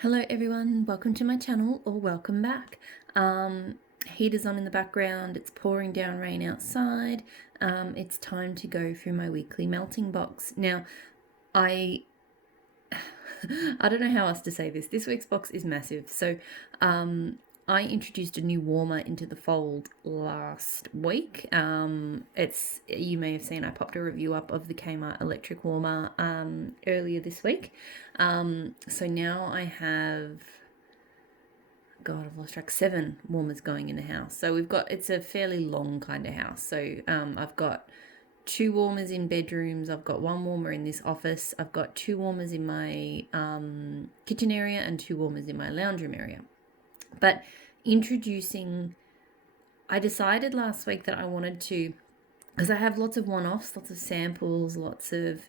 Hello everyone, welcome to my channel or welcome back. Heater's on in the background, it's pouring down rain outside. It's time to go through my weekly melting box. Now, I don't know how else to say this. This week's box is massive. So I introduced a new warmer into the fold last week. You may have seen I popped a review up of the Kmart electric warmer earlier this week. So now I have, God, I've lost track, 7 warmers going in the house. So it's a fairly long kind of house. So I've got 2 warmers in bedrooms. I've got 1 warmer in this office. I've got 2 warmers in my kitchen area and 2 warmers in my lounge room area. But I decided last week that I wanted to, because I have lots of one-offs, lots of samples, lots of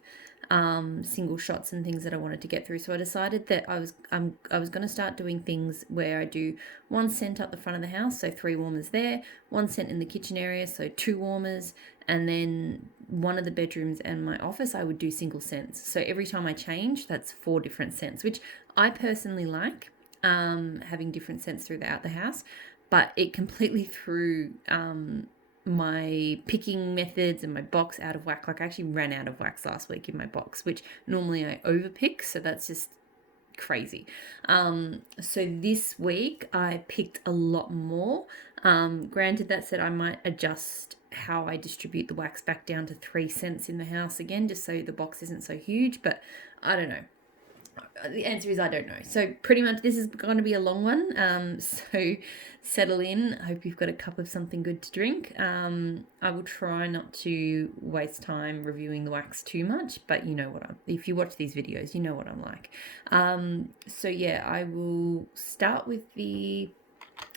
single shots and things that I wanted to get through. So I decided that I was going to start doing things where I do 1 scent up the front of the house, so 3 warmers there, 1 scent in the kitchen area, so 2 warmers, and then one of the bedrooms and my office I would do single scents. So every time I change, that's 4 different scents, which I personally like, having different scents throughout the house, but it completely threw my picking methods and my box out of whack. Like I actually ran out of wax last week in my box, which normally I overpick, so that's just crazy. So this week I picked a lot more. Granted, that said, I might adjust how I distribute the wax back down to 3 cents in the house again, just so the box isn't so huge, but I don't know. The answer is I don't know. So pretty much this is going to be a long one. So settle in. I hope you've got a cup of something good to drink. I will try not to waste time reviewing the wax too much, but you know if you watch these videos, you know what I'm like. So yeah, I will start with the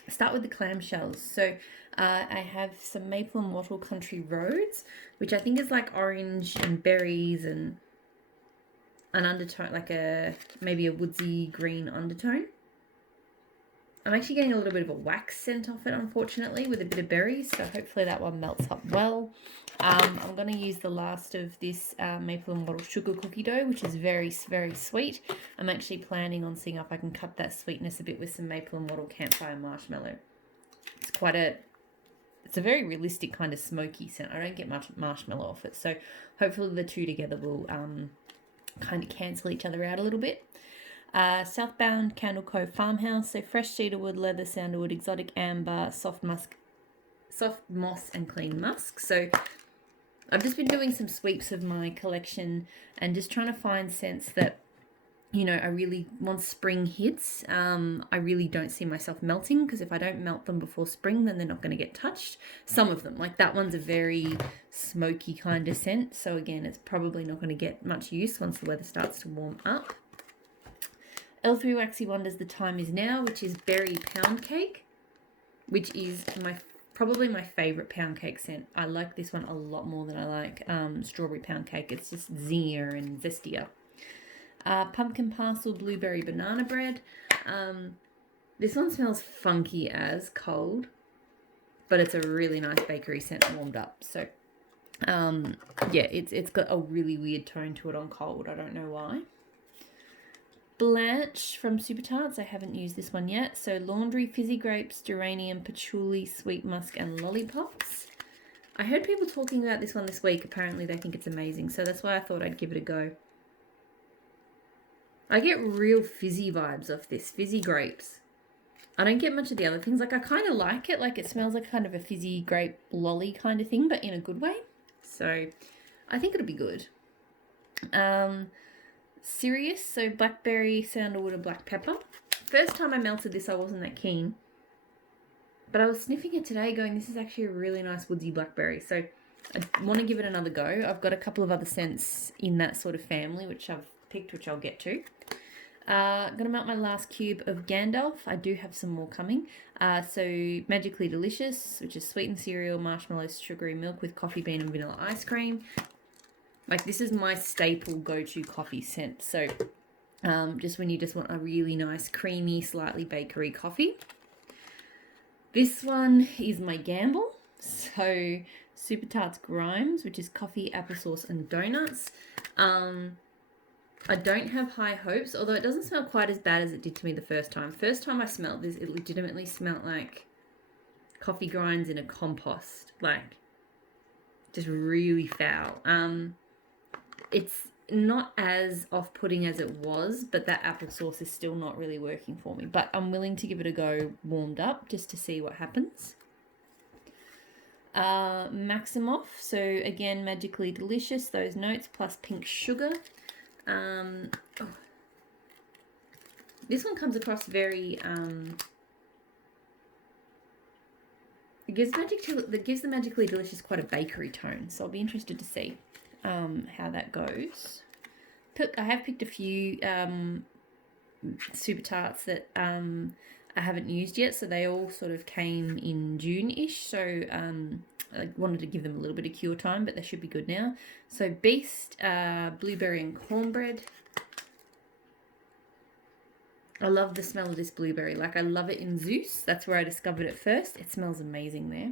clamshells. So I have some maple and wattle country roads, which I think is like orange and berries and an undertone, like maybe a woodsy green undertone. I'm actually getting a little bit of a wax scent off it, unfortunately, with a bit of berries, so hopefully that one melts up well. I'm going to use the last of this maple and wattle sugar cookie dough, which is very, very sweet. I'm actually planning on seeing if I can cut that sweetness a bit with some maple and wattle campfire marshmallow. It's a very realistic kind of smoky scent. I don't get much marshmallow off it, so hopefully the two together will kind of cancel each other out a little bit. Southbound Candle Cove Farmhouse, so fresh cedarwood, leather, sandalwood, exotic amber, soft moss and clean musk. So I've just been doing some sweeps of my collection and just trying to find scents that, I really, once spring hits, I really don't see myself melting, because if I don't melt them before spring, then they're not going to get touched. Some of them, like that one's a very smoky kind of scent, so again, it's probably not going to get much use once the weather starts to warm up. L3 Waxy Wonders The Time Is Now, which is berry pound cake, which is probably my favourite pound cake scent. I like this one a lot more than I like strawberry pound cake. It's just zingier and zestier. Pumpkin Parcel Blueberry Banana Bread. This one smells funky as cold, but it's a really nice bakery scent warmed up. So yeah, it's got a really weird tone to it on cold. I don't know why. Blanche from Super Tarts. I haven't used this one yet. So laundry, fizzy grapes, geranium, patchouli, sweet musk, and lollipops. I heard people talking about this one this week. Apparently they think it's amazing, so that's why I thought I'd give it a go. I get real fizzy vibes off this. Fizzy grapes. I don't get much of the other things. Like, I kind of like it. Like, it smells like kind of a fizzy grape lolly kind of thing, but in a good way. So, I think it'll be good. Sirius. So, blackberry, sandalwood, and black pepper. First time I melted this, I wasn't that keen. But I was sniffing it today going, this is actually a really nice woodsy blackberry. So, I want to give it another go. I've got a couple of other scents in that sort of family, which I've picked, which I'll get to. I'm going to melt my last cube of Gandalf. I do have some more coming. So Magically Delicious, which is sweetened cereal, marshmallows, sugary milk with coffee bean and vanilla ice cream. Like, this is my staple go-to coffee scent. So just when you just want a really nice, creamy, slightly bakery coffee. This one is my gamble. So Super Tarts Grimes, which is coffee, applesauce, and donuts. I don't have high hopes, although it doesn't smell quite as bad as it did to me the first time. First time I smelled this, it legitimately smelled like coffee grinds in a compost. Like, just really foul. It's not as off-putting as it was, but that applesauce is still not really working for me. But I'm willing to give it a go warmed up just to see what happens. Maximoff, so again, magically delicious, those notes plus pink sugar. This one comes across very it gives the magically delicious quite a bakery tone, so I'll be interested to see how that goes. I have picked a few super tarts that I haven't used yet, so they all sort of came in June-ish, so I wanted to give them a little bit of cure time, but they should be good now. So Beast, blueberry and cornbread. I love the smell of this blueberry. Like, I love it in Zeus. That's where I discovered it first. It smells amazing there.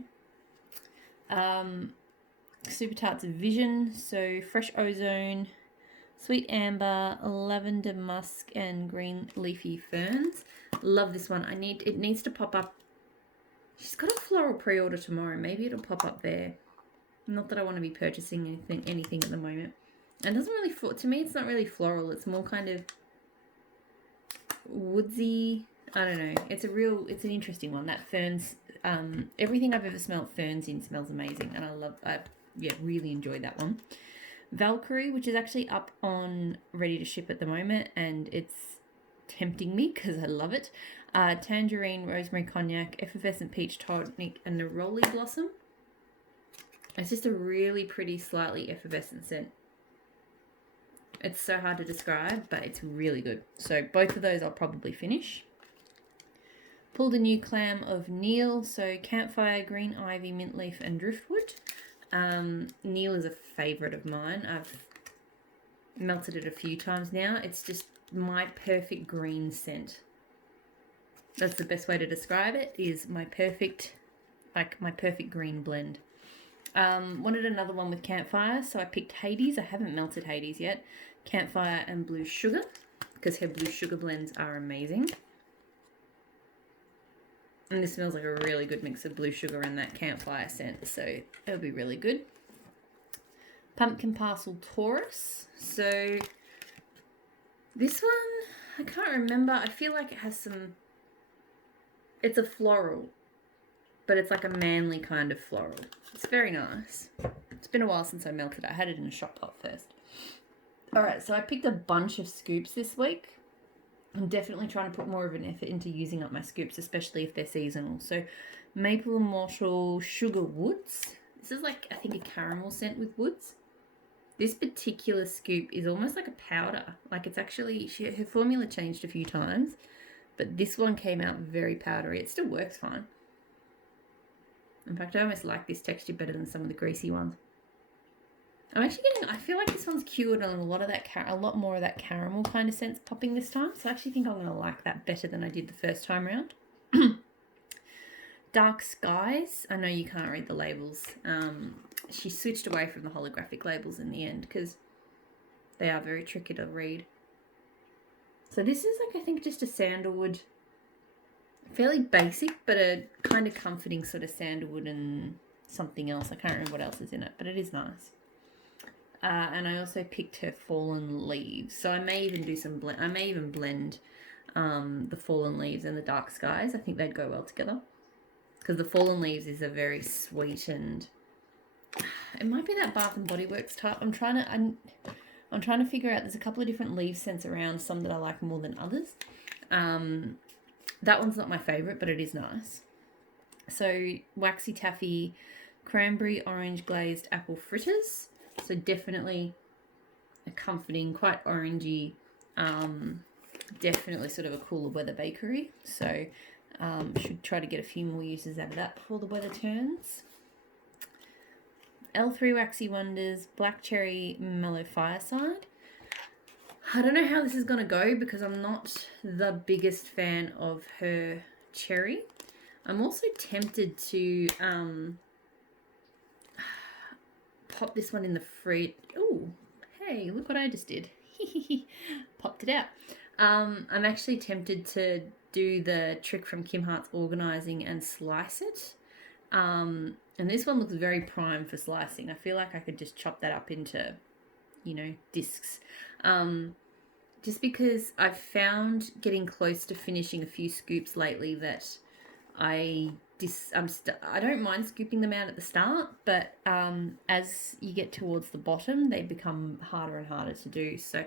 Super Tarts Vision. So fresh ozone, sweet amber, lavender musk, and green leafy ferns. Love this one. It needs to pop up. She's got a floral pre-order tomorrow. Maybe it'll pop up there. Not that I want to be purchasing anything at the moment. And it doesn't really, to me, it's not really floral. It's more kind of woodsy. I don't know. It's an interesting one. That ferns, everything I've ever smelled ferns in smells amazing, and I really enjoyed that one. Valkyrie, which is actually up on ready to ship at the moment, and it's tempting me because I love it. Tangerine, rosemary cognac, effervescent peach tonic, and neroli blossom. It's just a really pretty, slightly effervescent scent. It's so hard to describe, but it's really good. So both of those I'll probably finish. Pulled a new clam of Neil. So campfire, green ivy, mint leaf, and driftwood. Neil is a favourite of mine. I've melted it a few times now. It's just my perfect green scent. That's the best way to describe it, is my perfect green blend. Wanted another one with campfire, so I picked Hades. I haven't melted Hades yet. Campfire and blue sugar, because her blue sugar blends are amazing. And this smells like a really good mix of blue sugar and that campfire scent, so it'll be really good. Pumpkin Parcel Taurus. So this one, I can't remember. I feel like it has some... It's a floral, but it's like a manly kind of floral. It's very nice. It's been a while since I melted it. I had it in a shop pot first. Alright, so I picked a bunch of scoops this week. I'm definitely trying to put more of an effort into using up my scoops, especially if they're seasonal. So maple and myrtle sugar woods. This is like, I think, a caramel scent with woods. This particular scoop is almost like a powder. Like, it's actually, her formula changed a few times, but this one came out very powdery. It still works fine. In fact, I almost like this texture better than some of the greasy ones. I'm actually I feel like this one's cured on a lot more of that caramel kind of sense popping this time. So I actually think I'm going to like that better than I did the first time round. Dark Skies. I know you can't read the labels. She switched away from the holographic labels in the end because they are very tricky to read. So this is like, I think, just a sandalwood. Fairly basic, but a kind of comforting sort of sandalwood and something else. I can't remember what else is in it, but it is nice. And I also picked her Fallen Leaves. So I may even do some blend. I may even blend the Fallen Leaves and the Dark Skies. I think they'd go well together. Because the Fallen Leaves is a very sweet and... It might be that Bath and Body Works type. I'm trying to figure out... There's a couple of different leaf scents around. Some that I like more than others. That one's not my favourite, but it is nice. So Waxy Taffy, Cranberry Orange Glazed Apple Fritters. So definitely a comforting, quite orangey, definitely sort of a cooler weather bakery. So should try to get a few more uses out of that before the weather turns. L3 Waxy Wonders, Black Cherry Mellow Fireside. I don't know how this is going to go because I'm not the biggest fan of her cherry. I'm also tempted to pop this one in the fridge. Oh, hey, look what I just did. Popped it out. I'm actually tempted to do the trick from Kim Hart's Organising and slice it. And this one looks very prime for slicing. I feel like I could just chop that up into, discs. Just because I've found getting close to finishing a few scoops lately that I don't mind scooping them out at the start, but as you get towards the bottom, they become harder and harder to do. So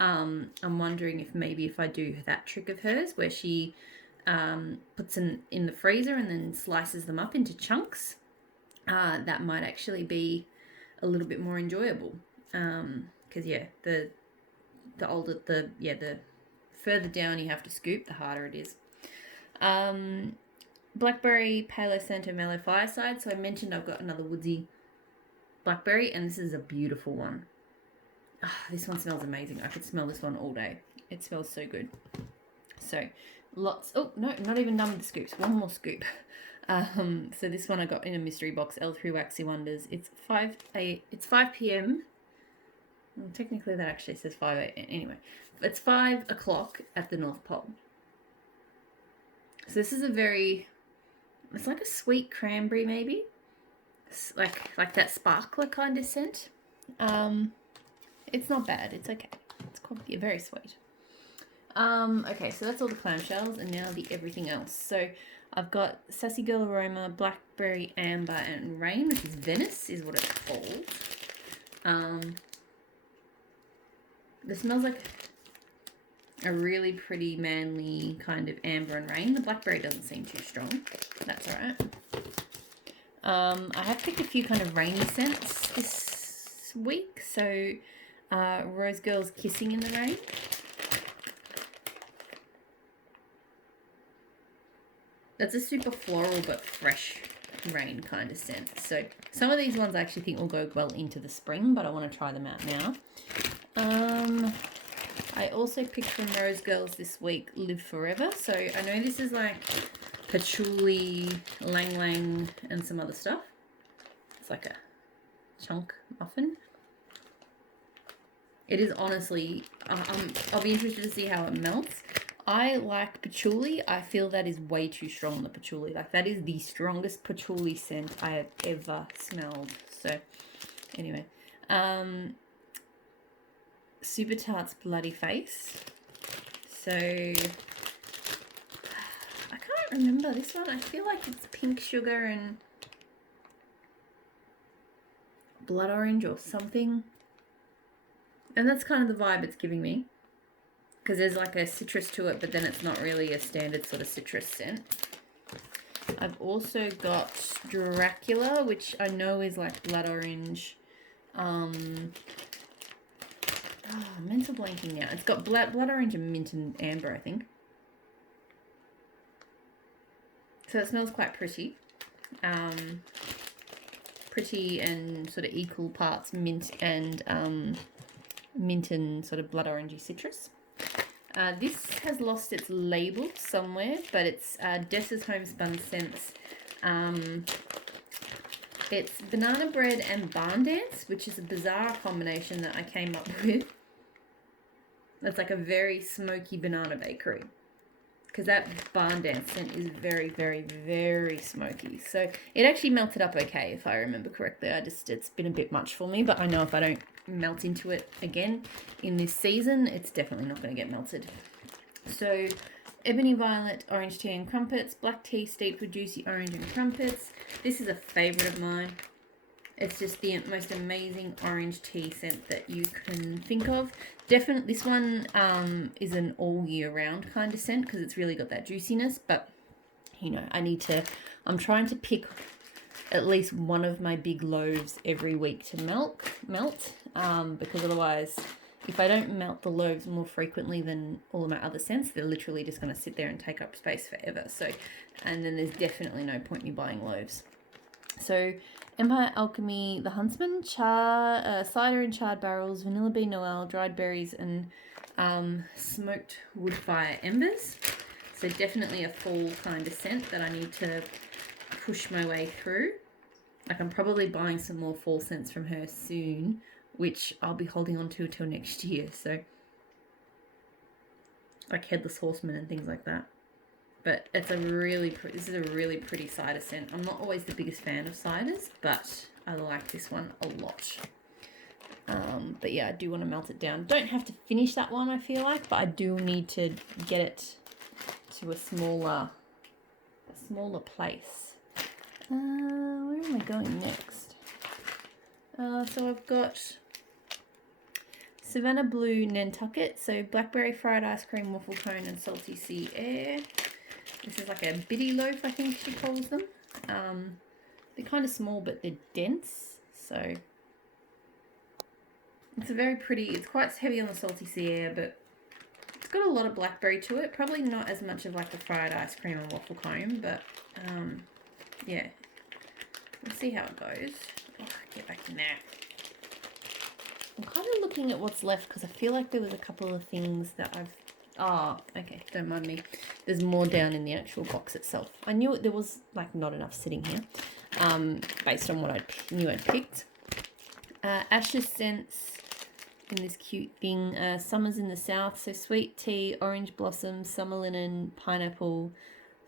I'm wondering if I do that trick of hers where she puts them in the freezer and then slices them up into chunks, that might actually be a little bit more enjoyable. Because the further down you have to scoop, the harder it is. Blackberry Palo Santo Mellow Fireside. So I mentioned I've got another woodsy blackberry, and this is a beautiful one. This one smells amazing. I could smell this one all day. It smells so good. So lots. Oh no, not even done with the scoops. One more scoop. So this one I got in a mystery box. L3 Waxy Wonders. It's 5 p.m. Well, technically that actually says 5 a.m. Anyway, it's 5 o'clock at the North Pole. So this is it's like a sweet cranberry maybe. It's like that sparkler kind of scent. It's not bad. It's okay. It's quite very sweet. Okay, so that's all the clamshells, and now the everything else. So I've got Sassy Girl Aroma, Blackberry, Amber, and Rain, which is Venice, is what it's called. This smells like a really pretty manly kind of amber and rain. The blackberry doesn't seem too strong, but that's all right. I have picked a few kind of rainy scents this week. So Rose Girl's Kissing in the Rain. That's a super floral but fresh rain kind of scent. So some of these ones I actually think will go well into the spring, but I want to try them out now. I also picked from Rose Girls this week Live Forever. So I know this is like patchouli, lang lang, and some other stuff. It's like a chunk muffin. It is honestly, I'll be interested to see how it melts. I like patchouli. I feel that is way too strong, the patchouli. Like that is the strongest patchouli scent I have ever smelled. So anyway, Super Tart's Bloody Face. So I can't remember this one. I feel like it's pink sugar and blood orange or something. And that's kind of the vibe it's giving me. Because there's like a citrus to it, but then it's not really a standard sort of citrus scent. I've also got Dracula, which I know is like blood orange. Mental blanking now. It's got blood orange and mint and amber, I think. So it smells quite pretty. Pretty and sort of equal parts mint and sort of blood orangey citrus. This has lost its label somewhere, but it's Dessa's Homespun Scents. It's banana bread and barn dance, which is a bizarre combination that I came up with. That's like a very smoky banana bakery. Because that barn dance scent is very, very, very smoky. So it actually melted up okay, if I remember correctly. It's been a bit much for me, but I know if I don't melt into it again in this season, it's definitely not going to get melted. So Ebony Violet, Orange Tea and Crumpets, Black Tea steeped with juicy orange and crumpets. This is a favourite of mine. It's just the most amazing orange tea scent that you can think of. Definitely, this one is an all year round kind of scent because it's really got that juiciness. But, I'm trying to pick at least one of my big loaves every week to melt. Because otherwise, if I don't melt the loaves more frequently than all of my other scents, they're literally just going to sit there and take up space forever. So, and then there's definitely no point in me buying loaves. So, Empire Alchemy, The Huntsman, cider and charred barrels, vanilla bean Noel, dried berries, and smoked wood fire embers. So definitely a fall kind of scent that I need to push my way through. Like I'm probably buying some more fall scents from her soon, which I'll be holding on to till next year. So like Headless Horseman and things like that. But it's this is a really pretty cider scent. I'm not always the biggest fan of ciders, but I like this one a lot. But yeah, I do want to melt it down. Don't have to finish that one, I feel like, but I do need to get it to a smaller place. Where am I going next? So I've got Savannah Blue Nantucket, so blackberry fried ice cream, waffle cone, and salty sea air. This is like a bitty loaf, I think she calls them. They're kind of small, but they're dense, so it's a very pretty. It's quite heavy on the salty sea air, but it's got a lot of blackberry to it. Probably not as much of like the fried ice cream and waffle cone, but yeah. We'll see how it goes. Oh, get back in there. I'm kind of looking at what's left because I feel like there was a couple of things that I've... Oh, okay, don't mind me. There's more down in the actual box itself. I knew there was like not enough sitting here based on what I knew I'd picked. Ashes scents in this cute thing. Summer's in the South, so sweet tea, orange blossom, summer linen, pineapple,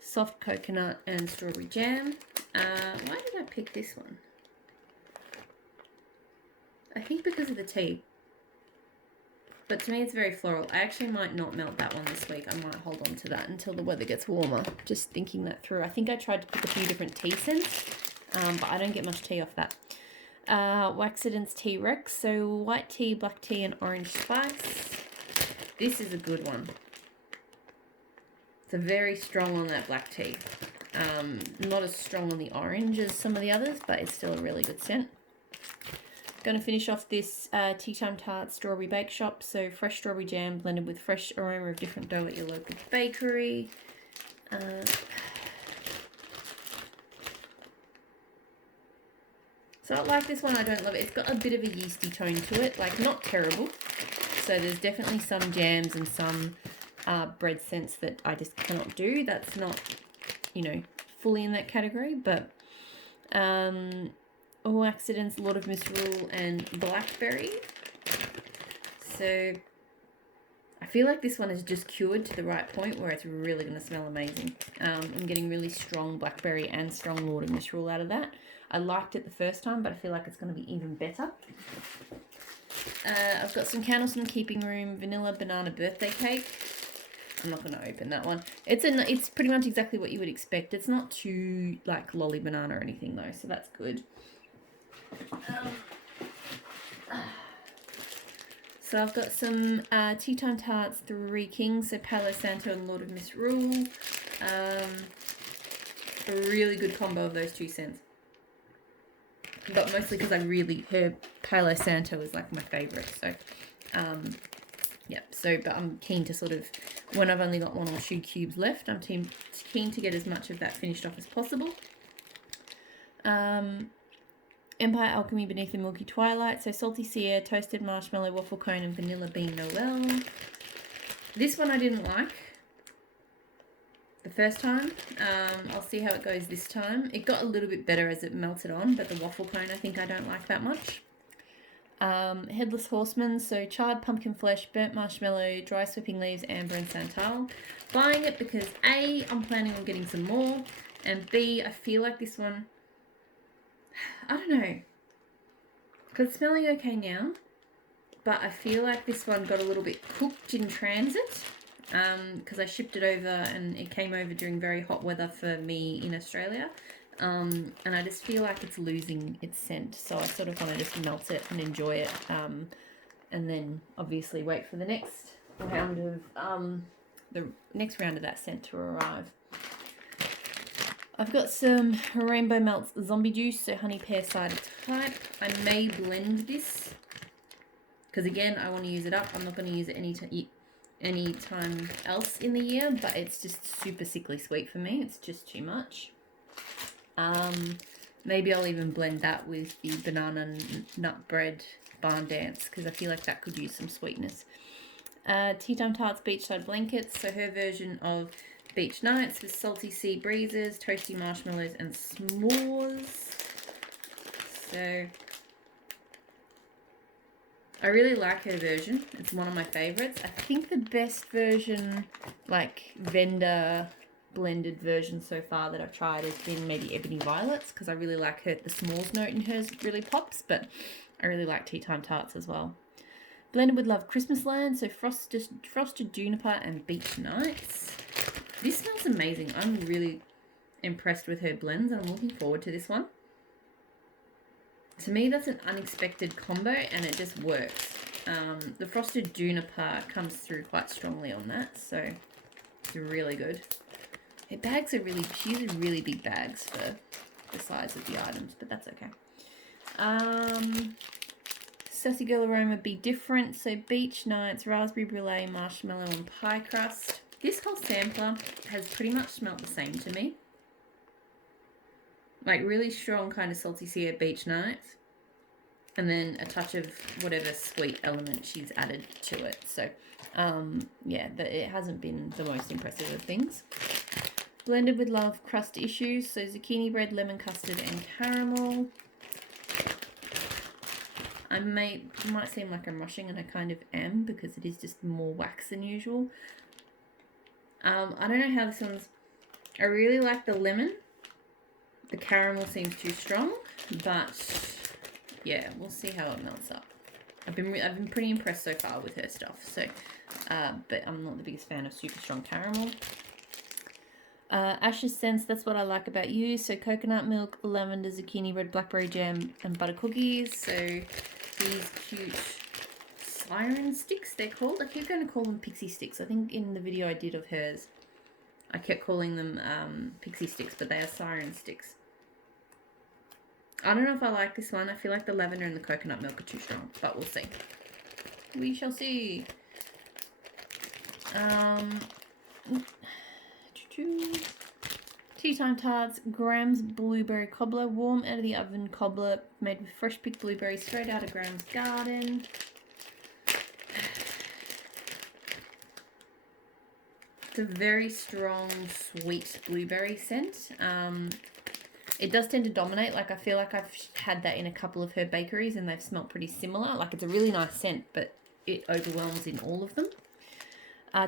soft coconut, and strawberry jam. Why did I pick this one? I think because of the tea. But to me it's very floral. I actually might not melt that one this week. I might hold on to that until the weather gets warmer. Just thinking that through. I think I tried to pick a few different tea scents, but I don't get much tea off that. Waxidence Tea Rex. So white tea, black tea, and orange spice. This is a good one. It's a very strong on that black tea. Not as strong on the orange as some of the others, but it's still a really good scent. Going to finish off this Tea Time Tart Strawberry Bake Shop. So fresh strawberry jam blended with fresh aroma of different dough at your local bakery. So I like this one. I don't love it. It's got a bit of a yeasty tone to it. Like, not terrible. So there's definitely some jams and some bread scents that I just cannot do. That's not, you know, fully in that category. But... All Accidents, Lord of Misrule, and Blackberry. So I feel like this one is just cured to the right point where it's really going to smell amazing. I'm getting really strong Blackberry and strong Lord of Misrule out of that. I liked it the first time, but I feel like it's going to be even better. I've got some Candles in the Keeping Room, Vanilla Banana Birthday Cake. I'm not going to open that one. It's pretty much exactly what you would expect. It's not too like lolly banana or anything though, so that's good. So I've got some Tea Time Tarts, Three Kings, so Palo Santo and Lord of Misrule. A really good combo of those two scents. But mostly because her Palo Santo is like my favourite. So, yeah. So, but I'm keen to sort of, when I've only got one or two cubes left, I'm keen to get as much of that finished off as possible. Empire Alchemy Beneath the Milky Twilight. So Salty Sea Air, Toasted Marshmallow, Waffle Cone, and Vanilla Bean Noel. This one I didn't like the first time. I'll see how it goes this time. It got a little bit better as it melted on, but the Waffle Cone I think I don't like that much. Headless Horseman. So charred pumpkin flesh, burnt marshmallow, dry sweeping leaves, amber, and santal. Buying it because A, I'm planning on getting some more, and B, I feel like this one... I don't know, because it's smelling okay now, but I feel like this one got a little bit cooked in transit, because I shipped it over and it came over during very hot weather for me in Australia, and I just feel like it's losing its scent, so I sort of want to just melt it and enjoy it, and then obviously wait for the next round of that scent to arrive. I've got some Rainbow Melts Zombie Juice, so honey pear cider type. I may blend this, because again, I want to use it up. I'm not going to use it any time else in the year, but it's just super sickly sweet for me. It's just too much. Maybe I'll even blend that with the banana nut bread barn dance, because I feel like that could use some sweetness. Tea Time Tarts Beachside Blankets, so her version of Beach Nights with salty sea breezes, toasty marshmallows, and s'mores. So I really like her version. It's one of my favorites. I think the best version, like vendor blended version so far that I've tried has been maybe Ebony Violets, because I really like her. The s'mores note in hers really pops, but I really like Tea Time Tarts as well. Blended with Love Christmas Land, so frosted juniper and beach nights. This smells amazing. I'm really impressed with her blends, and I'm looking forward to this one. To me, that's an unexpected combo, and it just works. The frosted juniper comes through quite strongly on that, so it's really good. Her bags are really, she uses really big bags for the size of the items, but that's okay. Sassy Girl Aroma Be Different, so beach nights, raspberry brulee, marshmallow, and pie crust. This whole sampler has pretty much smelled the same to me. Like really strong kind of salty sea at beach nights, and then a touch of whatever sweet element she's added to it. So yeah, it hasn't been the most impressive of things. Blended with Love Crust Issues, so zucchini bread, lemon custard, and caramel. I might seem like I'm rushing, and I kind of am, because it is just more wax than usual. I don't know how this one's. I really like the lemon. The caramel seems too strong, but yeah, we'll see how it melts up. I've been pretty impressed so far with her stuff. So, but I'm not the biggest fan of super strong caramel. Ash's Scents, That's What I Like About You. So coconut milk, lavender, zucchini, red blackberry jam, and butter cookies. So these cute siren sticks, they're called. I keep going to call them pixie sticks. I think in the video I did of hers, I kept calling them pixie sticks, but they are siren sticks. I don't know if I like this one. I feel like the lavender and the coconut milk are too strong, but we'll see. We shall see. Tea Time Tarts, Graham's Blueberry Cobbler, warm out of the oven cobbler made with fresh picked blueberries straight out of Graham's garden. It's a very strong, sweet blueberry scent. It does tend to dominate. Like, I feel like I've had that in a couple of her bakeries and they've smelt pretty similar. Like, it's a really nice scent, but it overwhelms in all of them.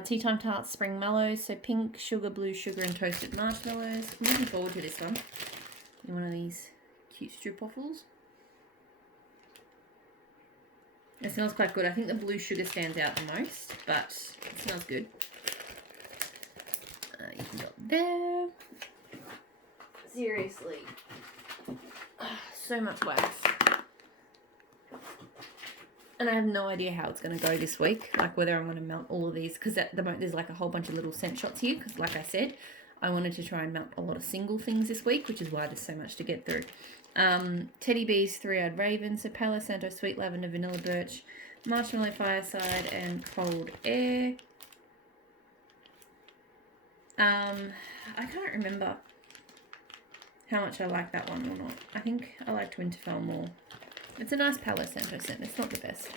Tea Time Tarts Spring Mallows, so pink, sugar, blue sugar, and toasted marshmallows. I'm looking forward to this one. In one of these cute stroopwafels. It smells quite good. I think the blue sugar stands out the most, but it smells good. You can go there. Seriously. So much wax. And I have no idea how it's going to go this week. Like whether I'm going to melt all of these. Because at the moment there's like a whole bunch of little scent shots here. Because like I said, I wanted to try and melt a lot of single things this week. Which is why there's so much to get through. Teddy Bees, Three-Eyed Raven. So Palo Santo, Sweet Lavender, Vanilla Birch, Marshmallow Fireside, and Cold Air. I can't remember how much I like that one or not. I think I liked Winterfell more. It's a nice Palo Santo scent. It's not the best.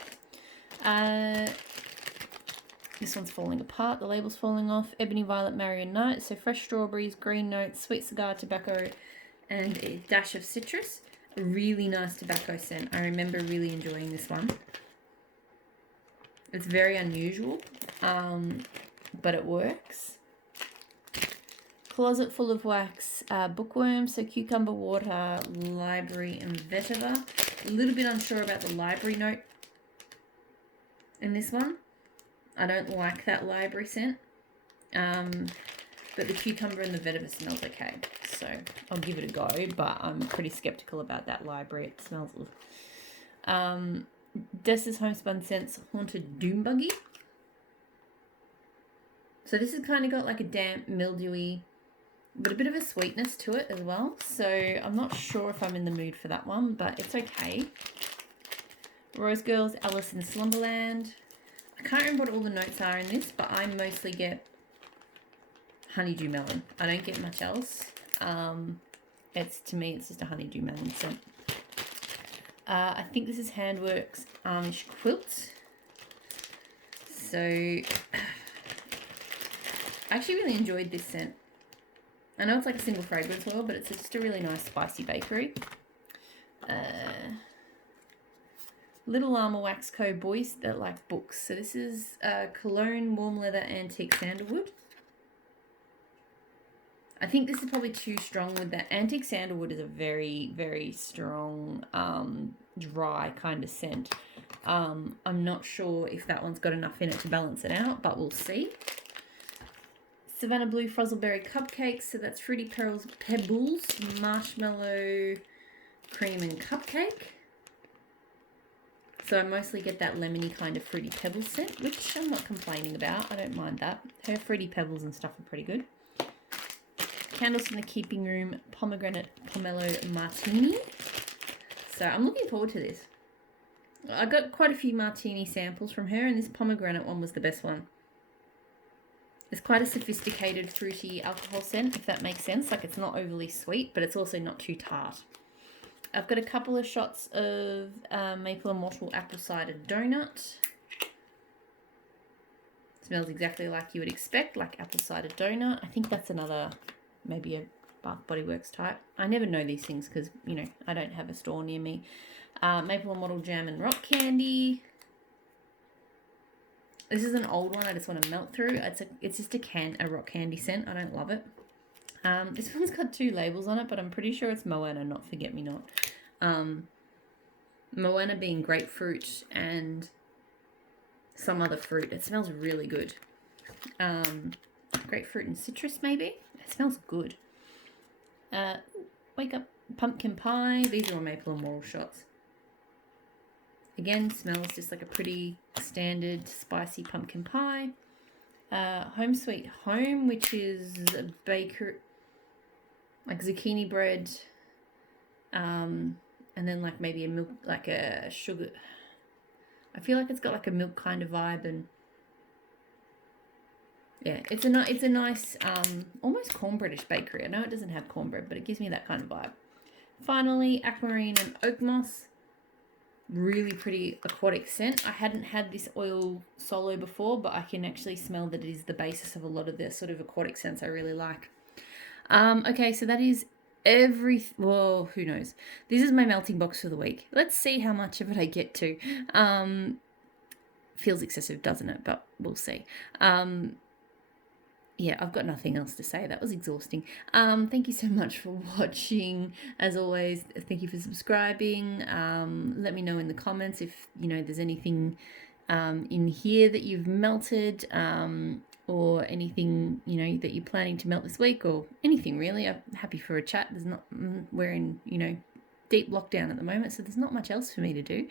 This one's falling apart. The label's falling off. Ebony Violet Marion Night. So fresh strawberries, green notes, sweet cigar tobacco, and a dash of citrus. A really nice tobacco scent. I remember really enjoying this one. It's very unusual, but it works. Closet Full of Wax, Bookworm, so cucumber water, library, and vetiver. A little bit unsure about the library note in this one. I don't like that library scent, but the cucumber and the vetiver smells okay, so I'll give it a go, but I'm pretty skeptical about that library. It smells... Dessa's Homespun Scents Haunted Doom Buggy. So this has kind of got like a damp, mildewy, but a bit of a sweetness to it as well. So I'm not sure if I'm in the mood for that one, but it's okay. Rose Girls, Alice in Slumberland. I can't remember what all the notes are in this, but I mostly get honeydew melon. I don't get much else. To me, it's just a honeydew melon scent. I think this is Handworks Amish Quilt. So I actually really enjoyed this scent. I know it's like a single fragrance oil, but it's just a really nice spicy bakery. Little Armor Wax Co. Boys that like books. So this is Cologne Warm Leather Antique Sandalwood. I think this is probably too strong with that. Antique Sandalwood is a very, very strong, dry kind of scent. I'm not sure if that one's got enough in it to balance it out, but we'll see. Savannah Blue Fuzzleberry Cupcakes. So that's Fruity Pebbles, Marshmallow, Cream and Cupcake. So I mostly get that lemony kind of Fruity Pebbles scent, which I'm not complaining about. I don't mind that. Her Fruity Pebbles and stuff are pretty good. Candles from the Keeping Room, Pomegranate Pomelo Martini. So I'm looking forward to this. I got quite a few martini samples from her, and this pomegranate one was the best one. It's quite a sophisticated fruity alcohol scent, if that makes sense. Like, it's not overly sweet, but it's also not too tart. I've got a couple of shots of maple and wattle apple cider donut. Smells exactly like you would expect, like apple cider donut. I think that's another, maybe a Bath Body Works type. I never know these things because, you know, I don't have a store near me. Maple and wattle jam and rock candy. This is an old one I just want to melt through. It's just a rock candy scent. I don't love it. This one's got 2 labels on it, but I'm pretty sure it's Moana, not Forget Me Not. Moana being grapefruit and some other fruit. It smells really good. Grapefruit and citrus, maybe. It smells good. Wake Up Pumpkin Pie. These are all maple and wattle shots. Again, smells just like a pretty standard spicy pumpkin pie. Home Sweet Home, which is a baker, like zucchini bread, and then like maybe a milk, like a sugar. I feel like it's got like a milk kind of vibe, and yeah, it's a nice, almost cornbreadish bakery. I know it doesn't have cornbread, but it gives me that kind of vibe. Finally, Aquamarine and Oak Moss. Really pretty aquatic scent. I hadn't had this oil solo before, but I can actually smell that it is the basis of a lot of the sort of aquatic scents I really like. Okay, so that is well, who knows? This is my melting box for the week. Let's see how much of it I get to. Feels excessive, doesn't it? But we'll see. Yeah, I've got nothing else to say. That was exhausting. Thank you so much for watching. As always, thank you for subscribing. Let me know in the comments if, you know, there's anything in here that you've melted, or anything, you know, that you're planning to melt this week, or anything really. I'm happy for a chat. We're in, you know, deep lockdown at the moment, so there's not much else for me to do.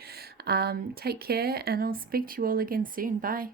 Take care, and I'll speak to you all again soon. Bye.